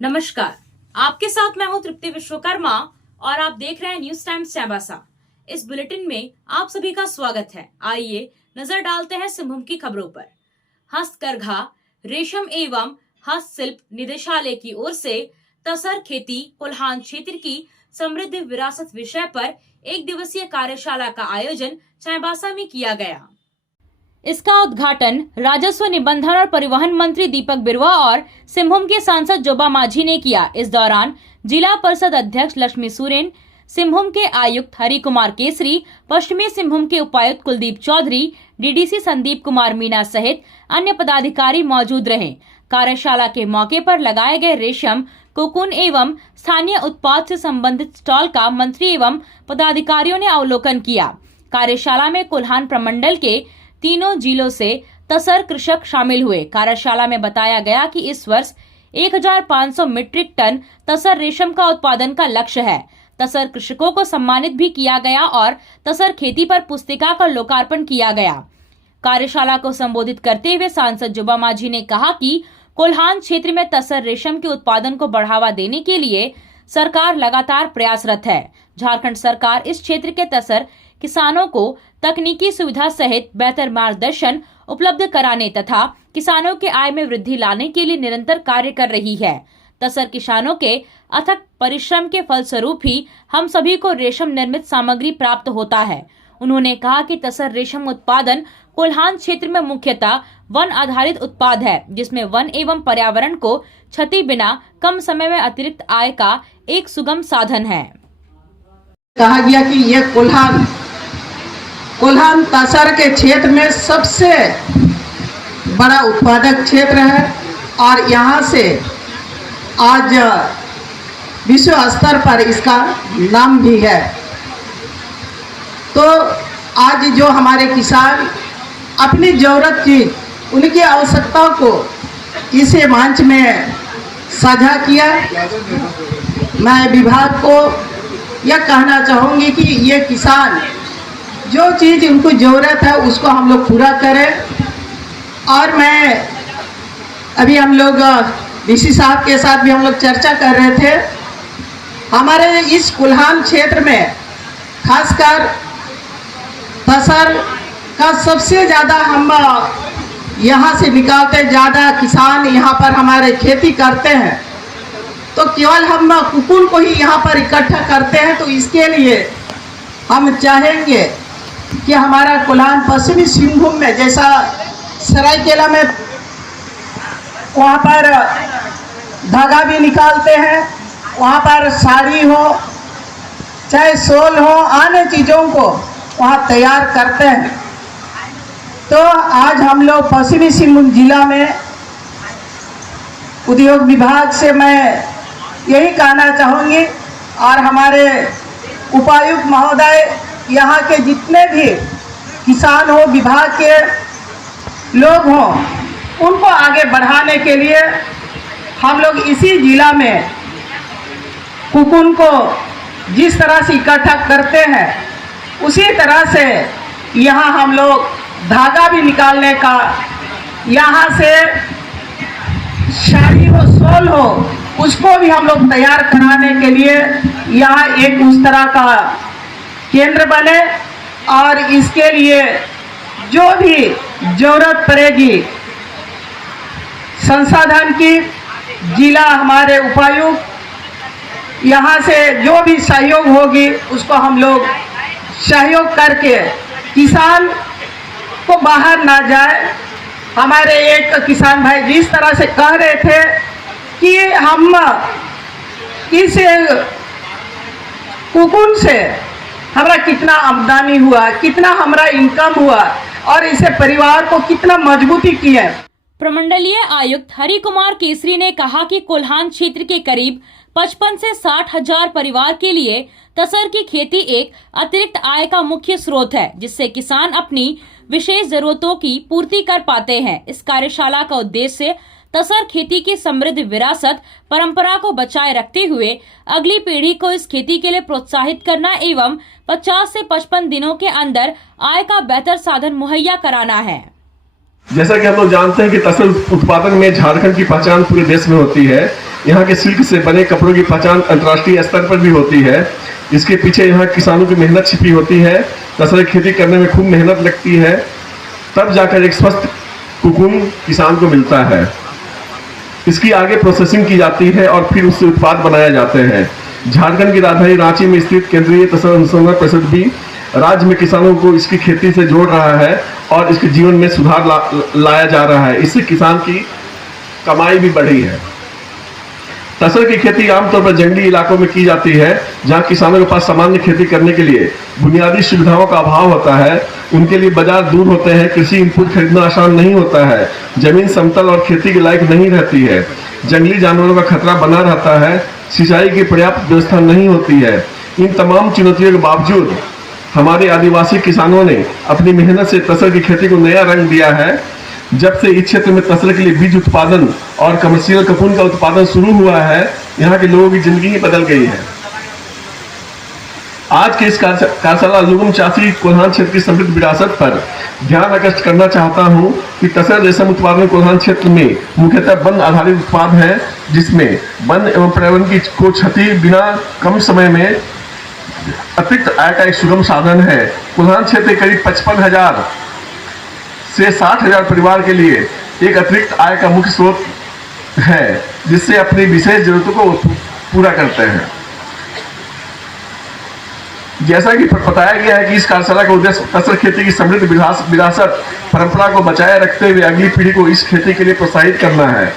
नमस्कार, आपके साथ मैं हूं तृप्ति विश्वकर्मा और आप देख रहे हैं न्यूज टाइम्स चाईबासा। इस बुलेटिन में आप सभी का स्वागत है। आइए नजर डालते हैं सिंहभूम की खबरों पर। हस्तकरघा, रेशम एवं हस्तशिल्प निदेशालय की ओर से तसर खेती कोल्हान क्षेत्र की समृद्ध विरासत विषय पर एक दिवसीय कार्यशाला का आयोजन चाईबासा में किया गया। इसका उद्घाटन राजस्व निबंधन और परिवहन मंत्री दीपक बिरुवा और सिंहभूम के सांसद जोबा माझी ने किया। इस दौरान जिला परिषद अध्यक्ष लक्ष्मी सोरेन, सिंहभूम के आयुक्त हरि कुमार केसरी, पश्चिमी सिंहभूम के उपायुक्त कुलदीप चौधरी, डीडीसी संदीप कुमार मीना सहित अन्य पदाधिकारी मौजूद रहे। कार्यशाला के मौके पर लगाए गए रेशम, कोकून एवं स्थानीय उत्पाद से संबंधित स्टॉल का मंत्री एवं पदाधिकारियों ने अवलोकन किया। कार्यशाला में कोल्हान प्रमंडल के तीनों जिलों से तसर कृषक शामिल हुए। कार्यशाला में बताया गया कि इस वर्ष 1500 मीट्रिक टन तसर रेशम का उत्पादन का लक्ष्य है। तसर कृषकों को सम्मानित भी किया गया और तसर खेती पर पुस्तिका का लोकार्पण किया गया। कार्यशाला को संबोधित करते हुए सांसद जोबा माझी ने कहा कि कोल्हान क्षेत्र में तसर रेशम के उत्पादन को बढ़ावा देने के लिए सरकार लगातार प्रयासरत है। झारखंड सरकार इस क्षेत्र के तसर किसानों को तकनीकी सुविधा सहित बेहतर मार्गदर्शन उपलब्ध कराने तथा किसानों के आय में वृद्धि लाने के लिए निरंतर कार्य कर रही है। तसर किसानों के अथक परिश्रम के फलस्वरूप ही हम सभी को रेशम निर्मित सामग्री प्राप्त होता है। उन्होंने कहा कि तसर रेशम उत्पादन कोल्हान क्षेत्र में मुख्यतः वन आधारित उत्पाद है, जिसमें वन एवं पर्यावरण को क्षति बिना कम समय में अतिरिक्त आय का एक सुगम साधन है। कहा गया कि यह कोल्हान तसर के क्षेत्र में सबसे बड़ा उत्पादक क्षेत्र है और यहाँ से आज विश्व स्तर पर इसका नाम भी है। तो आज जो हमारे किसान अपनी जरूरत की, उनकी आवश्यकताओं को इस मंच में साझा किया। मैं विभाग को यह कहना चाहूँगी कि ये किसान जो चीज़ उनको ज़रूरत है उसको हम लोग पूरा करें। और मैं अभी हम लोग डीसी साहब के साथ भी हम लोग चर्चा कर रहे थे। हमारे इस कोल्हान क्षेत्र में खासकर तसर का सबसे ज़्यादा हम यहाँ से निकालते, ज़्यादा किसान यहाँ पर हमारे खेती करते हैं। तो केवल हम कुकुन को ही यहाँ पर इकट्ठा करते हैं। तो इसके लिए हम चाहेंगे कि हमारा कोल्हान पश्चिमी सिंहभूम में जैसा सरायकेला में वहाँ पर धागा भी निकालते हैं, वहाँ पर साड़ी हो चाहे शॉल हो, अन्य चीज़ों को वहाँ तैयार करते हैं। तो आज हम लोग पश्चिमी सिंहभूम जिला में उद्योग विभाग से मैं यही कहना चाहूँगी और हमारे उपायुक्त महोदय, यहाँ के जितने भी किसान हो, विभाग के लोग हों, उनको आगे बढ़ाने के लिए हम लोग इसी जिला में कुकुन को जिस तरह से इकट्ठा करते हैं उसी तरह से यहाँ हम लोग धागा भी निकालने का, यहाँ से साड़ी हो, शॉल हो, उसको भी हम लोग तैयार कराने के लिए यहाँ एक उस तरह का केंद्र बने और इसके लिए जो भी जरूरत पड़ेगी संसाधन की, जिला हमारे उपायुक्त यहाँ से जो भी सहयोग होगी उसको हम लोग सहयोग करके किसान को बाहर ना जाए। हमारे एक किसान भाई जिस तरह से कह रहे थे कि हम इस कुकुन से हमारा कितना आमदनी हुआ, कितना हमारा इनकम हुआ और इसे परिवार को कितना मजबूती की है। प्रमंडलीय आयुक्त हरि कुमार केसरी ने कहा कि कोल्हान क्षेत्र के करीब 55 से 60 हजार परिवार के लिए तसर की खेती एक अतिरिक्त आय का मुख्य स्रोत है, जिससे किसान अपनी विशेष जरूरतों की पूर्ति कर पाते हैं। इस कार्यशाला का उद्देश्य तसर खेती की समृद्ध विरासत परंपरा को बचाए रखते हुए अगली पीढ़ी को इस खेती के लिए प्रोत्साहित करना एवं 50 से 55 दिनों के अंदर आय का बेहतर साधन मुहैया कराना है। जैसा कि हम लोग जानते हैं कि तसर उत्पादन में झारखंड की पहचान पूरे देश में होती है। यहाँ के सिल्क से बने कपड़ों की पहचान अंतर्राष्ट्रीय स्तर पर भी होती है। इसके पीछे यहाँ किसानों की मेहनत छिपी होती है। तसर खेती करने में खूब मेहनत लगती है, तब जाकर एक स्वस्थ कुकुन किसान को मिलता है। इसकी आगे प्रोसेसिंग की जाती है और फिर उससे उत्पाद बनाए जाते हैं। झारखंड की राजधानी रांची में स्थित केंद्रीय तसर अनुसंधान परिषद भी राज्य में किसानों को इसकी खेती से जोड़ रहा है और इसके जीवन में सुधार लाया जा रहा है। इससे किसान की कमाई भी बढ़ी है। तसर की खेती आमतौर पर जंगली इलाकों में की जाती है, जहां किसानों के पास सामान्य खेती करने के लिए बुनियादी सुविधाओं का अभाव होता है। उनके लिए बाजार दूर होते हैं, कृषि इनपुट खरीदना आसान नहीं होता है, जमीन समतल और खेती के लायक नहीं रहती है, जंगली जानवरों का खतरा बना रहता है, सिंचाई की पर्याप्त व्यवस्था नहीं होती है। इन तमाम चुनौतियों के बावजूद हमारे आदिवासी किसानों ने अपनी मेहनत से तसर की खेती को नया रंग दिया है। जब से इस क्षेत्र में तसर के लिए बीज उत्पादन और कमर्शियल कपून का उत्पादन शुरू हुआ है, यहाँ के लोगों की जिंदगी ही बदल गई है। आज के इस कार्यशाला लुगुम चासी कोल्हान क्षेत्र की समृद्ध विरासत पर ध्यान आकर्षित करना चाहता हूँ कि तसर रेशम उत्पादन कोल्हान क्षेत्र में मुख्यतः वन आधारित उत्पाद है, जिसमें वन एवं पर्यावरण की को क्षति बिना कम समय में अतिरिक्त आय का एक सुगम साधन है। कोल्हान क्षेत्र करीब 55,000 से 60,000 परिवार के लिए एक अतिरिक्त आय का मुख्य स्रोत है, जिससे अपनी विशेष जरूरतों को पूरा करते हैं। जैसा कि बताया गया है कि इस कार्यशाला का उद्देश्य तसर खेती की समृद्ध विरासत परंपरा को बचाए रखते हुए अगली पीढ़ी को इस खेती के लिए प्रोत्साहित करना है।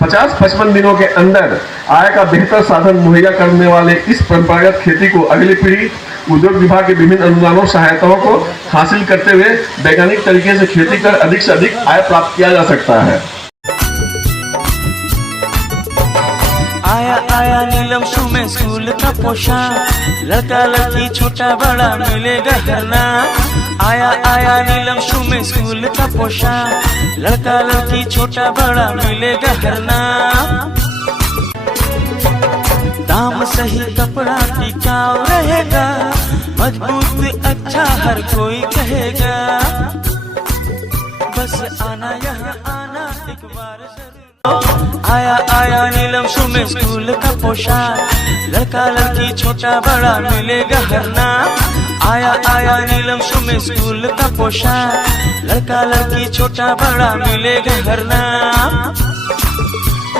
50-55 दिनों के अंदर आय का बेहतर साधन मुहैया करने वाले इस परंपरागत खेती को अगली पीढ़ी उद्योग विभाग के विभिन्न अनुदानों सहायताओं को हासिल करते हुए वैज्ञानिक तरीके से खेती कर अधिक से अधिक आय प्राप्त किया जा सकता है। आया आया नीलम में स्कूल का पोशाक, लड़का लड़की छोटा बड़ा मिलेगा हरना। आया आया नीलम में स्कूल का पोशाक, लड़का लड़की छोटा बड़ा मिलेगा हरना। दाम सही कपड़ा टिकाऊ रहेगा, मजबूत अच्छा हर कोई कहेगा। बस आना यहाँ आना एक बार जरूर। आया आया नीलम में स्कूल का पोशाक, लड़का लड़की छोटा बड़ा मिलेगा हरना। आया आया नीलम में स्कूल का पोशाक, लड़का लड़की छोटा बड़ा मिलेगा हरना।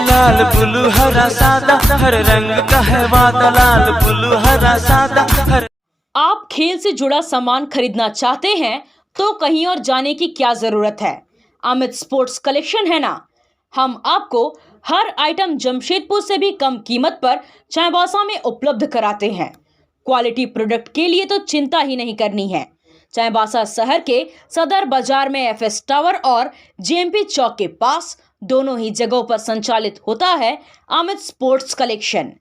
लाल ब्लू हरा सादा हर रंग का है वादा, लाल ब्लू हरा सादा हर। आप खेल से जुड़ा सामान खरीदना चाहते हैं तो कहीं और जाने की क्या जरूरत है। अमित स्पोर्ट्स कलेक्शन है ना। हम आपको हर आइटम जमशेदपुर से भी कम कीमत पर चाईबासा में उपलब्ध कराते हैं। क्वालिटी प्रोडक्ट के लिए तो चिंता ही नहीं करनी है। चाईबासा शहर के सदर बाजार में एफएस टावर और जेएमपी चौक के पास दोनों ही जगहों पर संचालित होता है अमित स्पोर्ट्स कलेक्शन।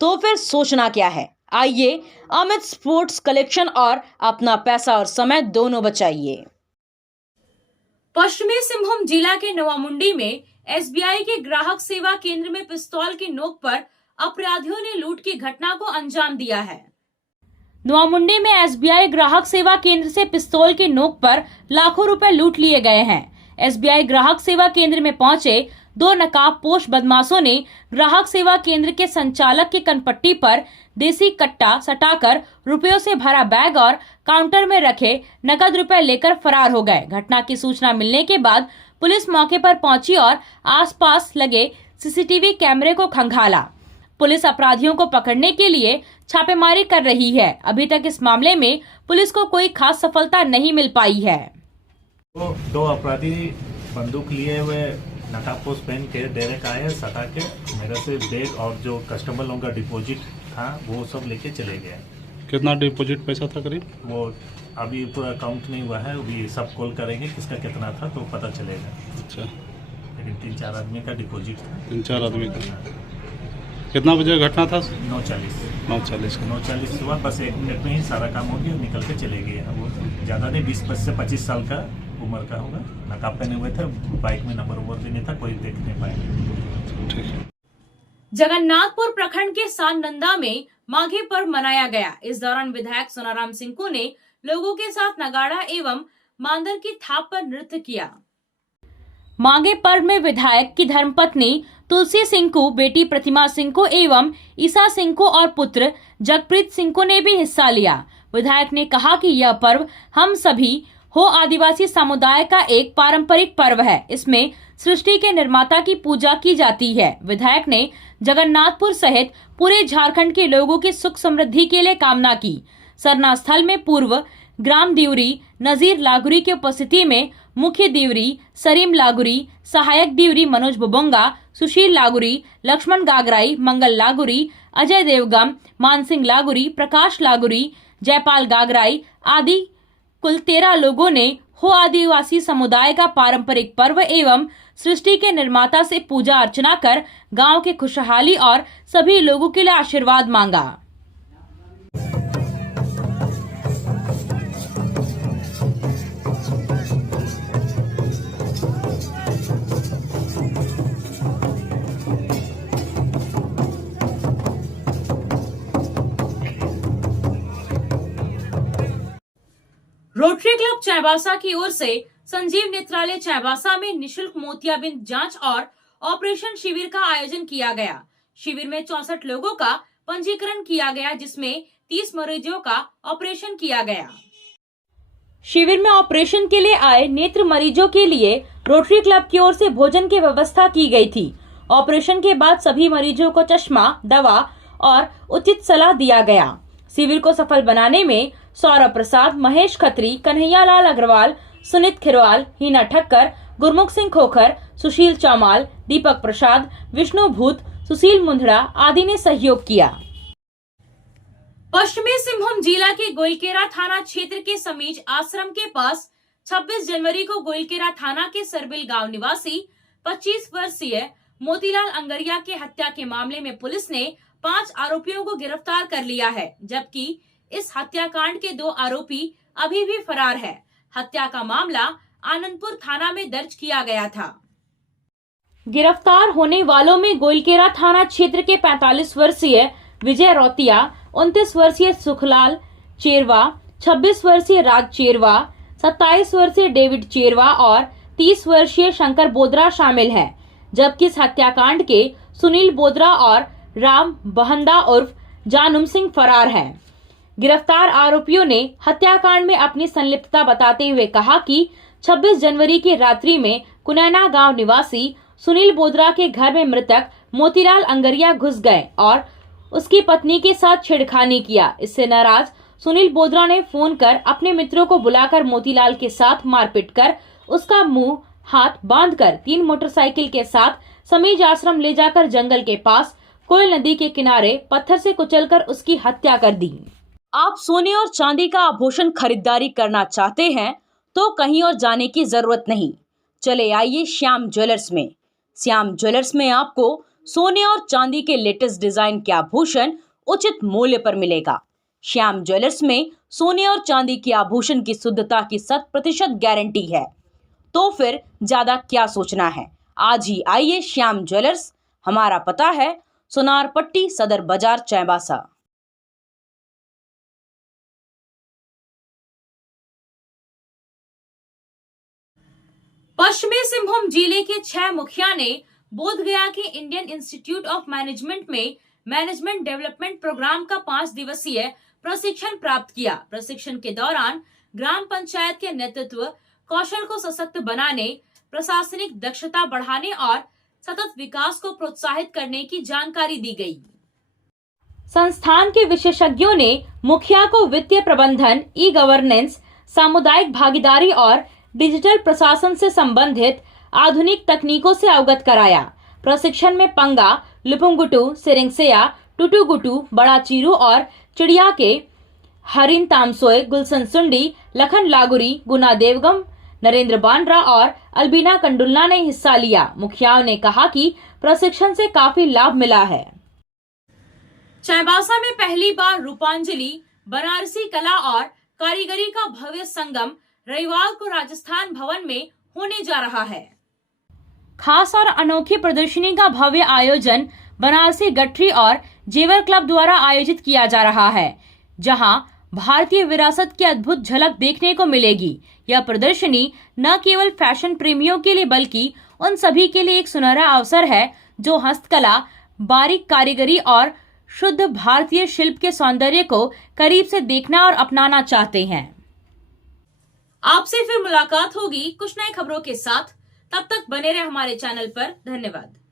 तो फिर सोचना क्या है, आइए अमित स्पोर्ट्स कलेक्शन और अपना पैसा और समय दोनों बचाइए। पश्चिमी सिंहभूम जिला के नवामुंडी में एसबीआई के ग्राहक सेवा केंद्र में पिस्तौल की नोक पर अपराधियों ने लूट की घटना को अंजाम दिया है। नवामुंडी में एसबीआई ग्राहक सेवा केंद्र से पिस्तौल की नोक पर लाखों रुपए लूट लिए गए हैं। एसबीआई ग्राहक सेवा केंद्र में पहुंचे दो नकाबपोश बदमाशों ने ग्राहक सेवा केंद्र के संचालक की कनपट्टी पर देसी कट्टा सटाकर रुपयों से भरा बैग और काउंटर में रखे नकद रुपए लेकर फरार हो गए। घटना की सूचना मिलने के बाद पुलिस मौके पर पहुंची और आसपास लगे सीसीटीवी कैमरे को खंगाला। पुलिस अपराधियों को पकड़ने के लिए छापेमारी कर रही है। अभी तक इस मामले में पुलिस को कोई खास सफलता नहीं मिल पाई है। दो अपराधी बंदूक लिए हुए नकाबपोश पहन के डायरेक्ट आए, सटा के मेरे से बैग और जो कस्टमर लोगों का डिपॉजिट था वो सब लेके चले गए। कितना डिपॉजिट पैसा था करीब? वो अभी पूरा काउंट नहीं हुआ है, अभी सब कॉल करेंगे किसका कितना था तो पता चलेगा। अच्छा, लेकिन 3-4 आदमी का डिपॉजिट था। 3-4 आदमी का। कितना बजे घटना था? 9:40 हुआ। बस 1 मिनट में ही सारा काम हो गया, निकल के चले गए। वो ज़्यादा नहीं, 20 से 25 साल का उम्र का होगा। नकाब पहने हुए थे, बाइक में नंबर भी नहीं था, कोई देख नहीं पाया। ठीक है। जगन्नाथपुर प्रखंड के साननंदा में माघी पर्व मनाया गया। इस दौरान विधायक सोनाराम सिंकू ने लोगों के साथ नगाड़ा एवं मांदर की थाप पर नृत्य किया। माघी पर्व में विधायक की धर्मपत्नी तुलसी सिंकू, बेटी प्रतिमा सिंकू एवं ईसा सिंकू और पुत्र जगप्रीत सिंकू ने भी हिस्सा लिया। विधायक ने कहा कि यह पर्व हम सभी हो आदिवासी समुदाय का एक पारंपरिक पर्व है। इसमें सृष्टि के निर्माता की पूजा की जाती है। विधायक ने जगन्नाथपुर सहित पूरे झारखंड के लोगों की सुख समृद्धि के लिए कामना की। सरना स्थल में पूर्व ग्राम दिवरी नजीर लागुरी की उपस्थिति में मुख्य दिवरी सरीम लागुरी, सहायक दिवरी मनोज बुबोंगा, सुशील लागुरी, लक्ष्मण गागराई, मंगल लागुरी, अजय देवगम, मानसिंह लागुरी, प्रकाश लागुरी, जयपाल गागराई आदि कुल 13 लोगों ने हो आदिवासी समुदाय का पारंपरिक पर्व एवं सृष्टि के निर्माता से पूजा अर्चना कर गांव की खुशहाली और सभी लोगों के लिए आशीर्वाद मांगा। रोटरी क्लब चाईबासा की ओर से संजीव नेत्रालय चाईबासा में निशुल्क मोतियाबिंद जांच और ऑपरेशन शिविर का आयोजन किया गया। शिविर में 64 लोगों का पंजीकरण किया गया, जिसमें 30 मरीजों का ऑपरेशन किया गया। शिविर में ऑपरेशन के लिए आए नेत्र मरीजों के लिए रोटरी क्लब की ओर से भोजन की व्यवस्था की गई थी। ऑपरेशन के बाद सभी मरीजों को चश्मा, दवा और उचित सलाह दिया गया। शिविर को सफल बनाने में सौरभ प्रसाद, महेश खत्री, कन्हैयालाल अग्रवाल, सुनीत खिरवाल, हिना ठक्कर, गुरमुख सिंह खोखर, सुशील चौमाल, दीपक प्रसाद, विष्णु भूत, सुशील मुंदड़ा आदि ने सहयोग किया। पश्चिमी सिंहभूम जिला के गोइलकेरा थाना क्षेत्र के समीज आश्रम के पास 26 जनवरी को गोइलकेरा थाना के सरबिल गांव निवासी 25 वर्षीय मोतीलाल अंगरिया के हत्या के मामले में पुलिस ने 5 आरोपियों को गिरफ्तार कर लिया है, जबकि इस हत्याकांड के 2 आरोपी अभी भी फरार है। हत्या का मामला आनंदपुर थाना में दर्ज किया गया था। गिरफ्तार होने वालों में गोइलकेरा थाना क्षेत्र के 45 वर्षीय विजय रौतिया, 29 वर्षीय सुखलाल चेरवा, 26 वर्षीय राज चेरवा, 27 वर्षीय डेविड चेरवा और 30 वर्षीय शंकर बोदरा शामिल है, जबकि इस हत्याकांड के सुनील बोदरा और राम बहंदा उर्फ जानूम सिंह फरार है। गिरफ्तार आरोपियों ने हत्याकांड में अपनी संलिप्तता बताते हुए कहा कि 26 जनवरी की रात्रि में कुनैना गांव निवासी सुनील बोदरा के घर में मृतक मोतीलाल अंगरिया घुस गए और उसकी पत्नी के साथ छेड़खानी किया। इससे नाराज सुनील बोदरा ने फोन कर अपने मित्रों को बुलाकर मोतीलाल के साथ मारपीट कर उसका मुंह हाथ बांधकर 3 मोटरसाइकिल के साथ समीज आश्रम ले जाकर जंगल के पास कोयल नदी के किनारे पत्थर से कुचलकर उसकी हत्या कर दी। आप सोने और चांदी का आभूषण खरीदारी करना चाहते हैं तो कहीं और जाने की जरूरत नहीं। चले आइए श्याम ज्वेलर्स में। श्याम ज्वेलर्स में आपको सोने और चांदी के लेटेस्ट डिजाइन के आभूषण उचित मूल्य पर मिलेगा। श्याम ज्वेलर्स में सोने और चांदी के आभूषण की शुद्धता की 100% गारंटी है। तो फिर ज्यादा क्या सोचना है, आज ही आइए श्याम ज्वेलर्स। हमारा पता है सोनार पट्टी, सदर बाजार, चाईबासा। पश्चिमी सिंहभूम जिले के 6 मुखिया ने बोधगया के इंडियन इंस्टीट्यूट ऑफ मैनेजमेंट में मैनेजमेंट डेवलपमेंट प्रोग्राम का 5 दिवसीय प्रशिक्षण प्राप्त किया। प्रशिक्षण के दौरान ग्राम पंचायत के नेतृत्व कौशल को सशक्त बनाने, प्रशासनिक दक्षता बढ़ाने और सतत विकास को प्रोत्साहित करने की जानकारी दी गई। संस्थान के विशेषज्ञों ने मुखिया को वित्तीय प्रबंधन, ई गवर्नेंस, सामुदायिक भागीदारी और डिजिटल प्रशासन से संबंधित आधुनिक तकनीकों से अवगत कराया। प्रशिक्षण में पंगा, लुपुंगुटू, सिरिंगसेया, टुटुगुटू, बड़ा चीरू और चिड़िया के हरिन तामसोय, गुलशन सुंडी, लखन लागुरी, गुना देवगम, नरेंद्र बांड्रा और अल्बीना कंडुलना ने हिस्सा लिया। मुखियाओं ने कहा कि प्रशिक्षण से काफी लाभ मिला है। चाईबासा में पहली बार रूपांजलि बनारसी कला और कारीगरी का भव्य संगम रविवार को राजस्थान भवन में होने जा रहा है। खास और अनोखी प्रदर्शनी का भव्य आयोजन बनारसी गठरी और जेवर क्लब द्वारा आयोजित किया जा रहा है, जहां भारतीय विरासत की अद्भुत झलक देखने को मिलेगी। यह प्रदर्शनी न केवल फैशन प्रेमियों के लिए बल्कि उन सभी के लिए एक सुनहरा अवसर है जो हस्तकला, बारीक कारीगरी और शुद्ध भारतीय शिल्प के सौंदर्य को करीब से देखना और अपनाना चाहते हैं। आपसे फिर मुलाकात होगी कुछ नई खबरों के साथ। तब तक बने रहे हमारे चैनल पर। धन्यवाद।